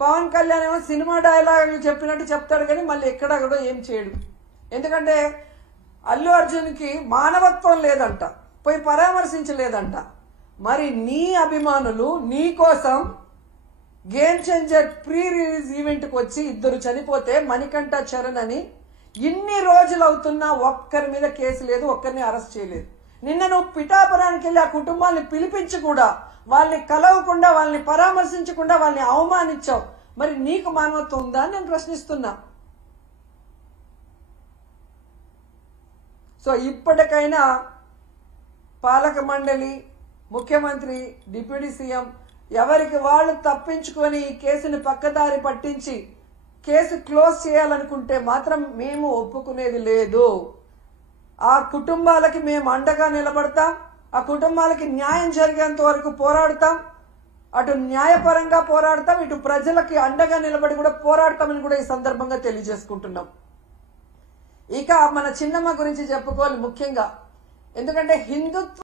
పవన్ కళ్యాణ్ ఏమో సినిమా డైలాగులు చెప్పినట్టు చెప్తాడు కానీ మళ్ళీ ఎక్కడ కూడా ఏం చేయడు. ఎందుకంటే అల్లు అర్జున్కి మానవత్వం లేదంట, పోయి పరామర్శించలేదంట. మరి నీ అభిమానులు నీ కోసం గేమ్ చేంజర్ ప్రీ రిలీజ్ ఈవెంట్కి వచ్చి 2 చనిపోతే మణికంఠ చరణ్ అని ఇన్ని రోజులు అవుతున్నా ఒక్కరి మీద కేసు లేదు, ఒక్కరిని అరెస్ట్ చేయలేదు. నిన్న నువ్వు పిఠాపురానికి వెళ్ళి ఆ కుటుంబాన్ని పిలిపించి కూడా వాళ్ళని కలవకుండా, వాళ్ళని పరామర్శించకుండా వాళ్ళని అవమానించావు. మరి నీకు మానవత్వం ఉందా అని నేను ప్రశ్నిస్తున్నా. సో ఇప్పటికైనా పాలక మండలి, ముఖ్యమంత్రి, డిప్యూటీ సీఎం ఎవరికి వాళ్ళు తప్పించుకొని ఈ కేసుని పక్కదారి పట్టించి కేసు క్లోజ్ చేయాలనుకుంటే మాత్రం మేము ఒప్పుకునేది లేదు. ఆ కుటుంబాలకి మేము అండగా నిలబడతాం, ఆ కుటుంబాలకి న్యాయం జరిగేంత వరకు పోరాడతాం. అటు న్యాయపరంగా పోరాడతాం, ఇటు ప్రజలకి అండగా నిలబడి కూడా పోరాడతామని కూడా ఈ సందర్భంగా తెలియజేసుకుంటున్నాం. ఇక మన చిన్నమ్మ గురించి చెప్పుకోవాలి ముఖ్యంగా. ఎందుకంటే హిందుత్వ